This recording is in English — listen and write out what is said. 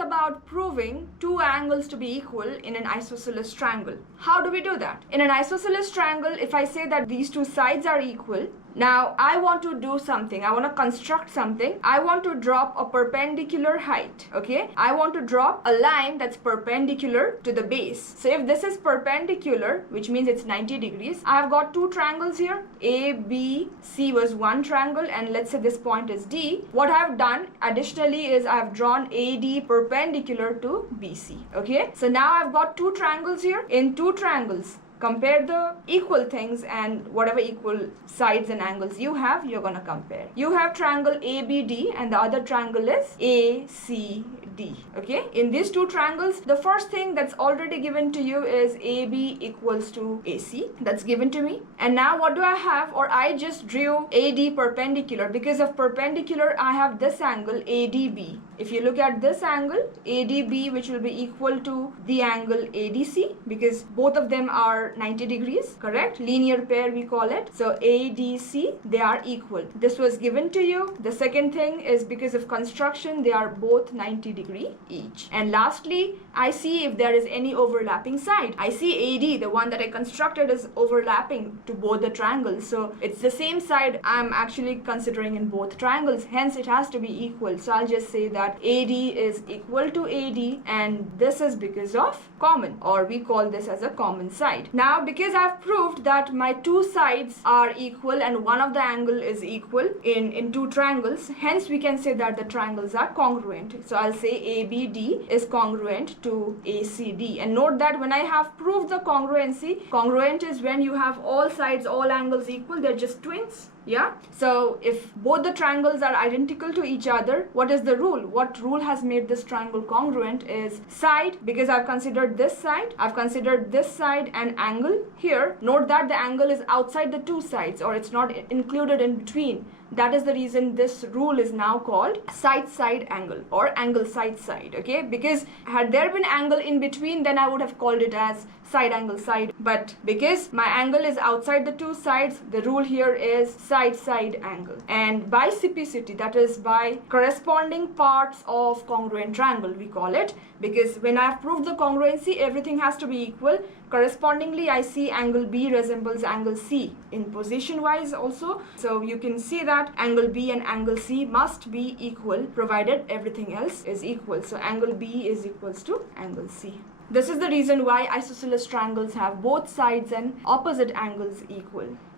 about proving two angles to be equal in an isosceles triangle. How do we do that? In an isosceles triangle, if I say that these two sides are equal, now I want to do something. I want to construct something. I want to drop a perpendicular height. Okay, I want to drop a line that's perpendicular to the base. So if this is perpendicular, which means it's 90 degrees, I have got two triangles here. A, B, C was one triangle, and let's say this point is D. What I have done additionally is I have drawn AD perpendicular to BC. Okay, so now I've got two triangles here. In two triangles, compare the equal things, and whatever equal sides and angles you have, you're going to compare. You have triangle ABD and the other triangle is ACD. Okay, in these two triangles, the first thing that's already given to you is AB equals to AC. That's given to me. And now what do I have? Or I just drew AD perpendicular. Because of perpendicular, I have this angle ADB. If you look at this angle ADB, which will be equal to the angle ADC, because both of them are 90 degrees, correct? Linear pair we call it. So ADC, they are equal. This was given to you. The second thing is because of construction, they are both 90 degree each. And lastly, I see if there is any overlapping side. I see AD, the one that I constructed, is overlapping to both the triangles. So it's the same side I'm actually considering in both triangles. Hence, it has to be equal. So I'll just say that AD is equal to AD, and this is because of common, or we call this as a common side. Now, because I've proved that my two sides are equal and one of the angle is equal in two triangles, hence we can say that the triangles are congruent. So I'll say ABD is congruent to ACD. And note that when I have proved the congruency, congruent is when you have all sides, all angles equal, they're just twins. Yeah, so if both the triangles are identical to each other, what is the rule? What rule has made this triangle congruent is side, because I've considered this side, I've considered this side and angle here. Note that the angle is outside the two sides, or it's not included in between. That is the reason this rule is now called side-side angle or angle side-side, okay? Because had there been angle in between, then I would have called it as side angle side. But because my angle is outside the two sides, the rule here is side-side angle. And by typicity, that is by corresponding parts of congruent triangle, we call it, because when I have proved the congruency, everything has to be equal. Correspondingly, I see angle B resembles angle C in position wise also. So you can see that angle B and angle C must be equal provided everything else is equal. So angle B is equals to angle C. This is the reason why isosceles triangles have both sides and opposite angles equal.